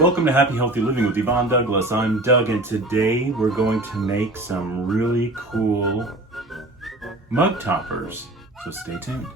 Welcome to Happy Healthy Living with Yvonne Douglas. I'm Doug, and today we're going to make some really cool mug toppers. So stay tuned.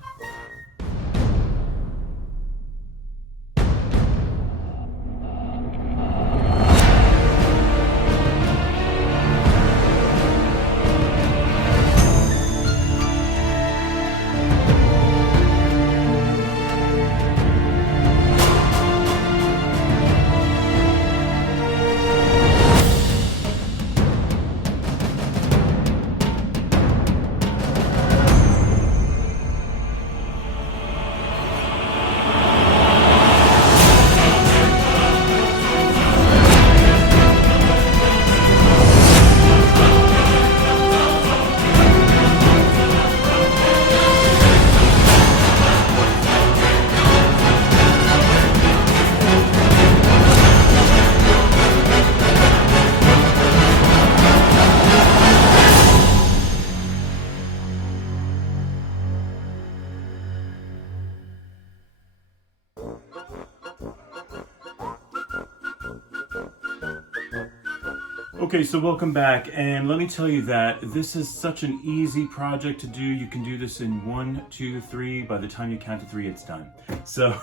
Okay, so welcome back, and let me tell you that this is such an easy project to do. You can do this in 1, 2, 3. By the time you count to 3, it's done. So,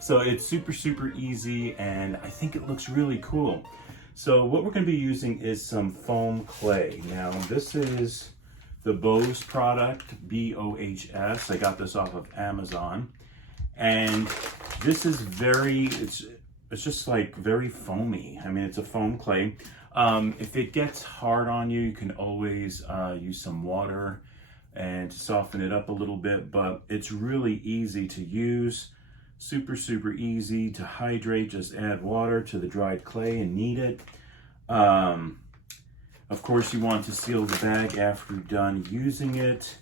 so it's super easy, and I think it looks really cool. So what we're going to be using is some foam clay. Now, this is the Bose product, B-O-H-S. I got this off of Amazon, and this is it's just like very foamy. I mean, it's a foam clay. If it gets hard on you, you can always use some water and to soften it up a little bit, but it's really easy to use, super easy to hydrate. Just add water to the dried clay and knead it. Of course, you want to seal the bag after you're done using it.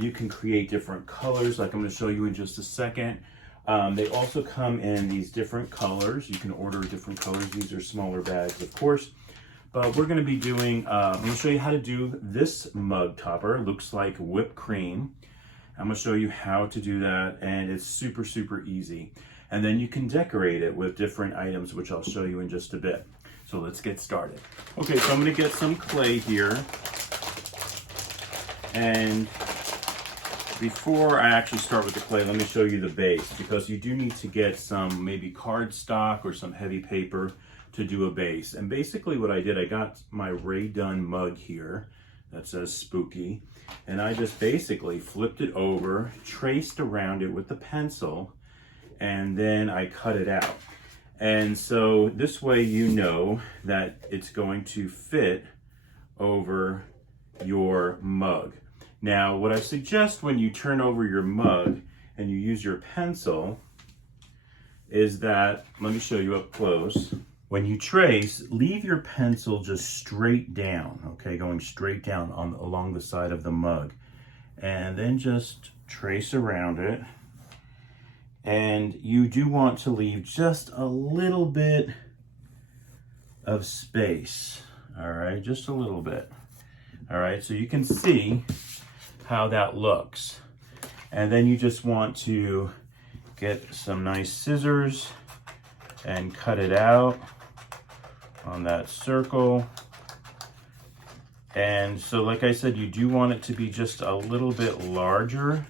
You can create different colors, like I'm going to show you in just a second. They also come in these different colors. You can order different colors. These are smaller bags, of course. But we're going to be doing, I'm going to show you how to do this mug topper. It looks like whipped cream. I'm going to show you how to do that, and it's super easy. And then you can decorate it with different items, which I'll show you in just a bit. So let's get started. Okay, so I'm going to get some clay here. And before I actually start with the clay, let me show you the base, because you do need to get some maybe cardstock or some heavy paper to do a base. And basically what I did, I got my Ray Dunn mug here that says Spooky, and I just basically flipped it over, traced around it with the pencil, and then I cut it out. And so this way you know that it's going to fit over your mug. Now, what I suggest when you turn over your mug and you use your pencil is that, let me show you up close. When you trace, leave your pencil just straight down, okay, going straight down along the side of the mug. And then just trace around it. And you do want to leave just a little bit of space, all right, just a little bit. All right, so you can see how that looks. And then you just want to get some nice scissors and cut it out on that circle. And so, like I said, you do want it to be just a little bit larger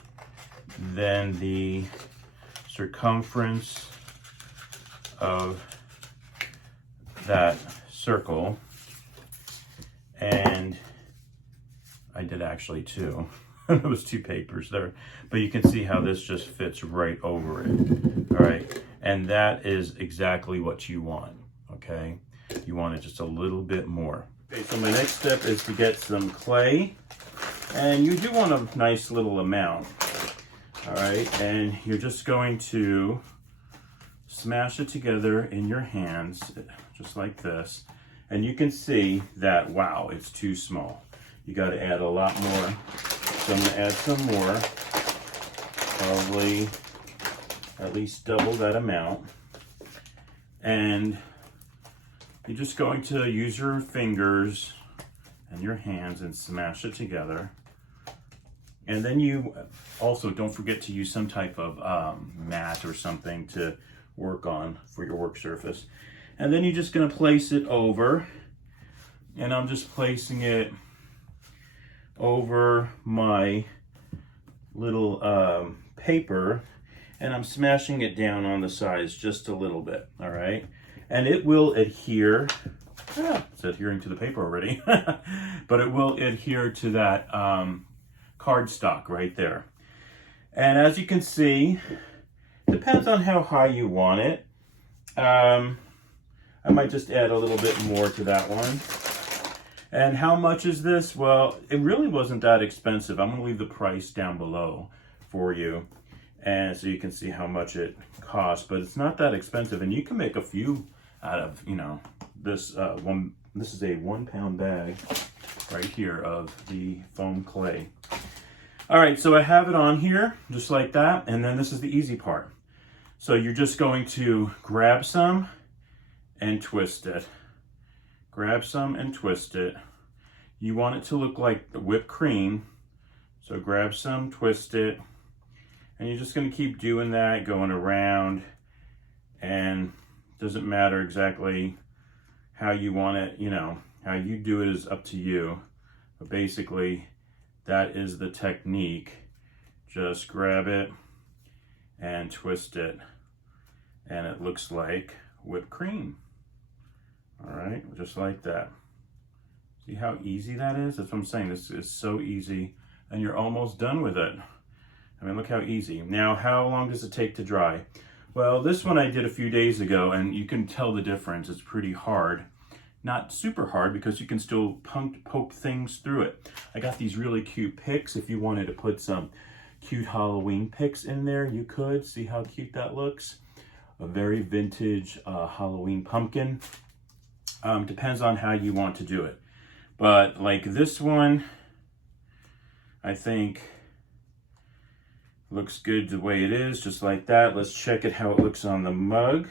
than the circumference of that circle. And I did actually two. There was 2 papers there, but you can see how this just fits right over it. All right, and that is exactly what you want, okay? You want it just a little bit more. Okay, so my next step is to get some clay, and you do want a nice little amount, all right? And you're just going to smash it together in your hands, just like this, and you can see that, wow, it's too small. You got to add a lot more. So I'm going to add some more, probably at least double that amount. And you're just going to use your fingers and your hands and smash it together. And then you also don't forget to use some type of mat or something to work on for your work surface. And then you're just gonna place it over, and I'm just placing it over my little paper, and I'm smashing it down on the sides just a little bit, all right? And it will adhere, it's adhering to the paper already, but it will adhere to that cardstock right there. And as you can see, depends on how high you want it. I might just add a little bit more to that one. And how much is this? Well, it really wasn't that expensive. I'm gonna leave the price down below for you, and so you can see how much it costs, but it's not that expensive, and you can make a few out of, you know, this one. This is a 1 pound bag right here of the foam clay. All right, so I have it on here just like that, and then this is the easy part. So you're just going to grab some and twist it. Grab some and twist it. You want it to look like the whipped cream. So grab some, twist it, and you're just gonna keep doing that, going around, and it doesn't matter exactly how you want it, you know, how you do it is up to you. But basically, that is the technique. Just grab it and twist it, and it looks like whipped cream. All right, just like that. See how easy that is? That's what I'm saying. This is so easy, and you're almost done with it. I mean, look how easy. Now, how long does it take to dry? Well, this one I did a few days ago, and you can tell the difference. It's pretty hard. Not super hard, because you can still poke things through it. I got these really cute picks. If you wanted to put some cute Halloween picks in there, you could. See how cute that looks? A very vintage Halloween pumpkin. Depends on how you want to do it. But like this one, I think looks good the way it is, just like that. Let's check it how it looks on the mug.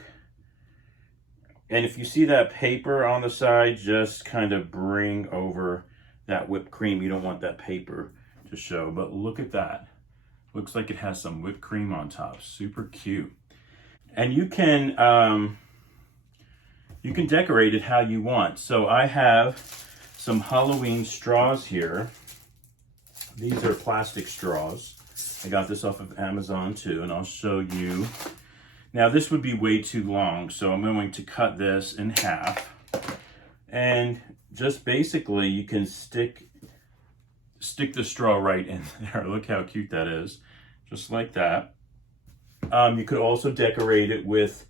And if you see that paper on the side, just kind of bring over that whipped cream. You don't want that paper to show, but look at that. Looks like it has some whipped cream on top. Super cute. And you can decorate it how you want. So I have some Halloween straws here. These are plastic straws. I got this off of Amazon too, and I'll show you. Now this would be way too long, so I'm going to cut this in half. And just basically you can stick the straw right in there. Look how cute that is. Just like that. You could also decorate it with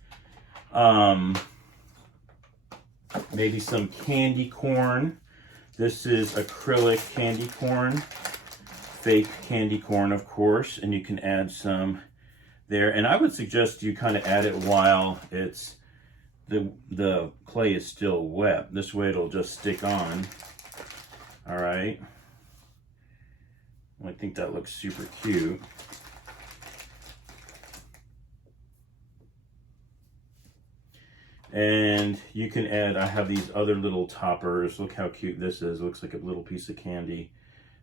maybe some candy corn. This is acrylic candy corn, fake candy corn, of course, and you can add some there. And I would suggest you kind of add it while it's the clay is still wet. This way it'll just stick on. All right. I think that looks super cute. And you can add, I have these other little toppers. Look how cute this is. Looks like a little piece of candy.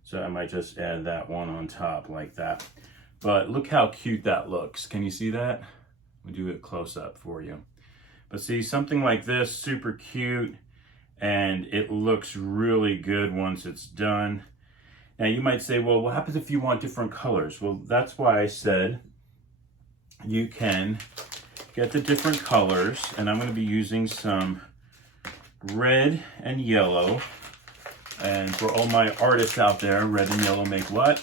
So I might just add that one on top like that. But look how cute that looks. Can you see that? We'll do it close up for you. But see, something like this, super cute. And it looks really good once it's done. Now you might say, well, what happens if you want different colors? Well, that's why I said you can get the different colors, and I'm going to be using some red and yellow. And for all my artists out there, red and yellow make what?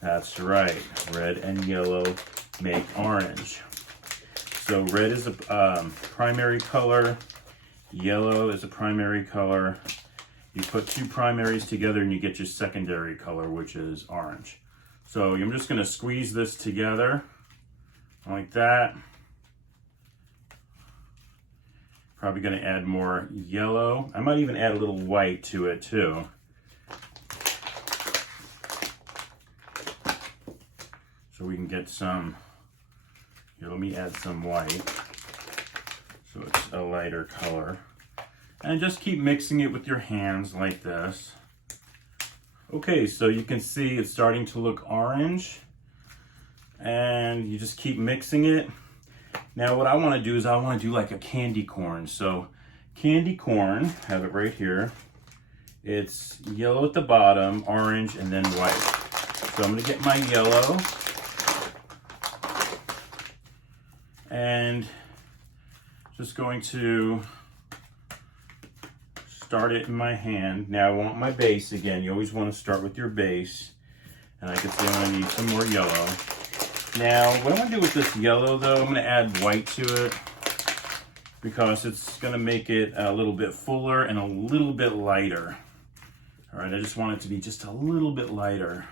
That's right, red and yellow make orange. So red is a primary color, yellow is a primary color. You put two primaries together and you get your secondary color, which is orange. So I'm just going to squeeze this together like that. Probably going to add more yellow. I might even add a little white to it too. So we can get some, here, let me add some white. So it's a lighter color. And just keep mixing it with your hands like this. Okay, so you can see it's starting to look orange. And you just keep mixing it. Now what I want to do is I want to do like a candy corn. So candy corn, have it right here. It's yellow at the bottom, orange, and then white. So I'm going to get my yellow and just going to start it in my hand. Now I want my base again. You always want to start with your base. And I can see I'm going to need some more yellow. Now what I'm going to do with this yellow though, I'm going to add white to it because it's going to make it a little bit fuller and a little bit lighter. All right, I just want it to be just a little bit lighter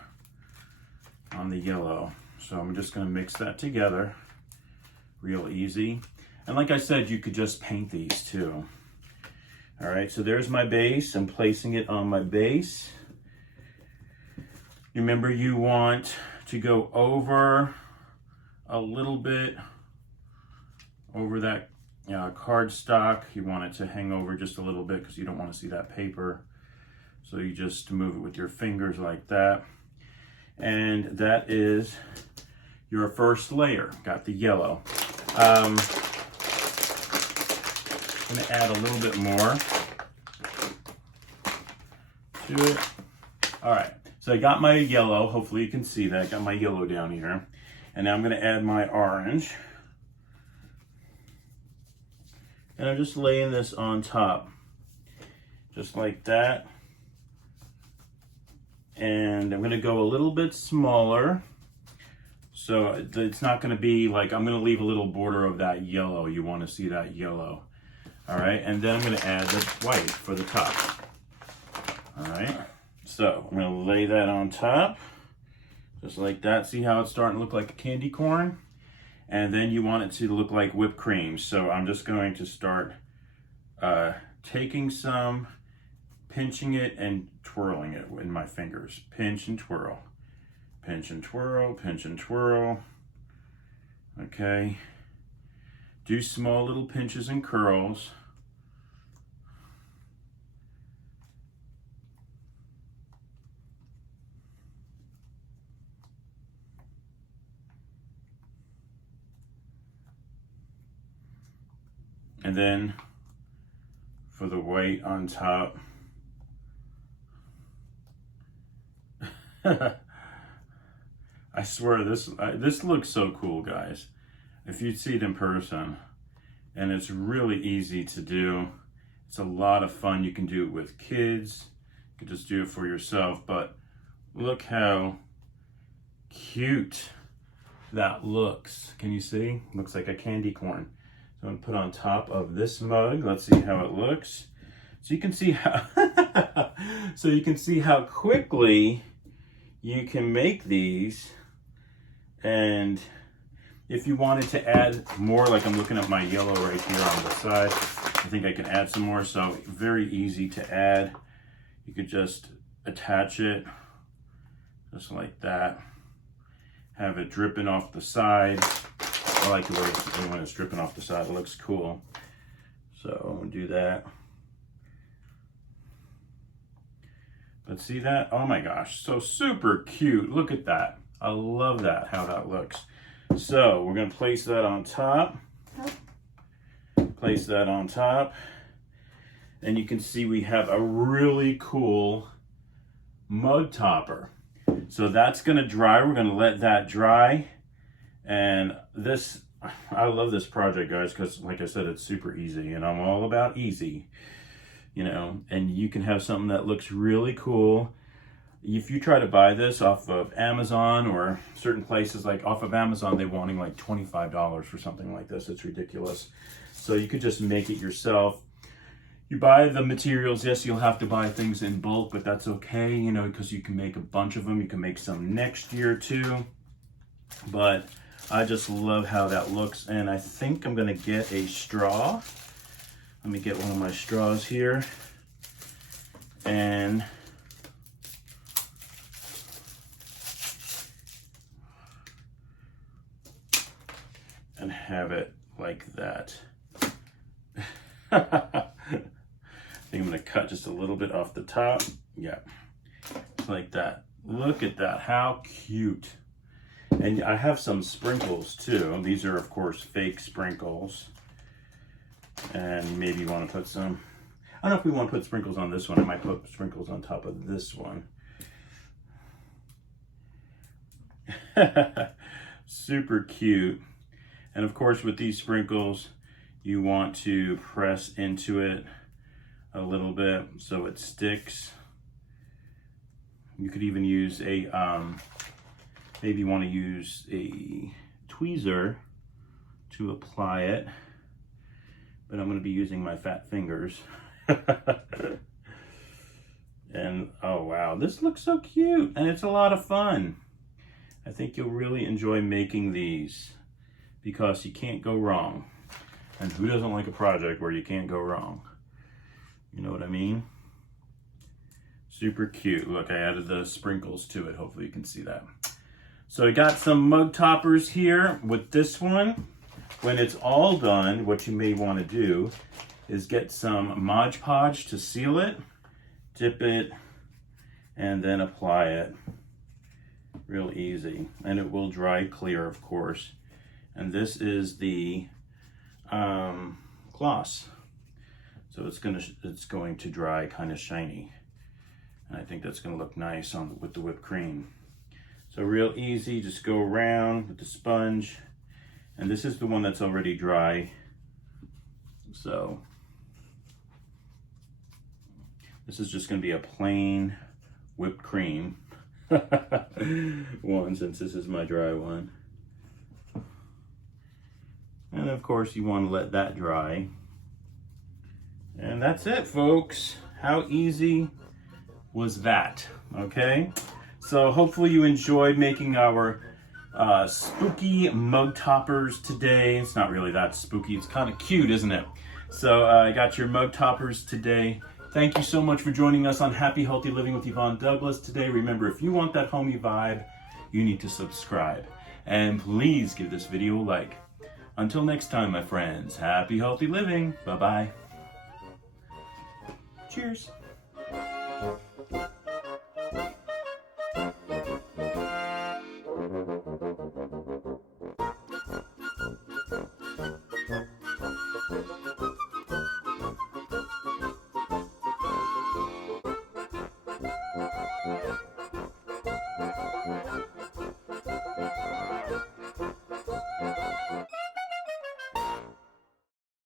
on the yellow. So I'm just going to mix that together real easy. And like I said, you could just paint these too. All right, so there's my base. I'm placing it on my base. Remember, you want to go over a little bit over that cardstock. You want it to hang over just a little bit because you don't want to see that paper. So you just move it with your fingers like that. And that is your first layer. Got the yellow. I'm going to add a little bit more to it. All right, so I got my yellow. Hopefully you can see that. I got my yellow down here. And now I'm going to add my orange. And I'm just laying this on top, just like that. And I'm going to go a little bit smaller. So it's not going to be like, I'm going to leave a little border of that yellow. You want to see that yellow. All right, and then I'm going to add the white for the top. All right, so I'm going to lay that on top, just like that. See how it's starting to look like a candy corn? And then you want it to look like whipped cream. So I'm just going to start taking some, pinching it and twirling it in my fingers. Pinch and twirl. Pinch and twirl, pinch and twirl. Okay. Do small little pinches and curls. And then for the white on top, I swear this looks so cool, guys. If you'd see it in person, and it's really easy to do. It's a lot of fun. You can do it with kids. You can just do it for yourself, but look how cute that looks. Can you see? Looks like a candy corn. So I'm gonna put on top of this mug. Let's see how it looks. So you can see how quickly you can make these. And if you wanted to add more, like I'm looking at my yellow right here on the side, I think I can add some more. So very easy to add. You could just attach it just like that. Have it dripping off the side. I like the way when it's dripping off the side. It looks cool. So I'm gonna do that. But see that? Oh my gosh, so super cute. Look at that. I love that, how that looks. So we're gonna place that on top. Place that on top. And you can see we have a really cool mug topper. So that's gonna dry. We're gonna let that dry. And this, I love this project, guys, because like I said, it's super easy, and I'm all about easy, you know, and you can have something that looks really cool. If you try to buy this off of Amazon or certain places, like off of Amazon, they're wanting like $25 for something like this. It's ridiculous. So you could just make it yourself. You buy the materials. Yes, you'll have to buy things in bulk, but that's okay, you know, because you can make a bunch of them. You can make some next year too. But I just love how that looks. And I think I'm gonna get a straw. Let me get one of my straws here. And have it like that. I think I'm gonna cut just a little bit off the top. Yeah, like that. Look at that, how cute. And I have some sprinkles too. These are, of course, fake sprinkles. And maybe you want to put some, I don't know if we want to put sprinkles on this one. I might put sprinkles on top of this one. Super cute. And of course, with these sprinkles, you want to press into it a little bit so it sticks. You could even use a, maybe you want to use a tweezer to apply it, but I'm going to be using my fat fingers. And oh wow, this looks so cute and it's a lot of fun. I think you'll really enjoy making these because you can't go wrong. And who doesn't like a project where you can't go wrong? You know what I mean? Super cute. Look, I added the sprinkles to it. Hopefully you can see that. So I got some mug toppers here with this one. When it's all done, what you may want to do is get some Mod Podge to seal it, dip it, and then apply it. Real easy. And it will dry clear, of course. And this is the gloss. So it's going to dry kind of shiny. And I think that's going to look nice on with the whipped cream. So real easy, just go around with the sponge. And this is the one that's already dry. So this is just going to be a plain whipped cream one, since this is my dry one. And of course you want to let that dry. And that's it, folks. How easy was that? Okay, so hopefully you enjoyed making our spooky mug toppers today. It's not really that spooky, it's kind of cute, isn't it? So I got your mug toppers today. Thank you so much for joining us on Happy Healthy Living with Yvonne Douglas today. Remember, if you want that homey vibe, you need to subscribe. And please give this video a like. Until next time, my friends, happy healthy living. Bye-bye. Cheers.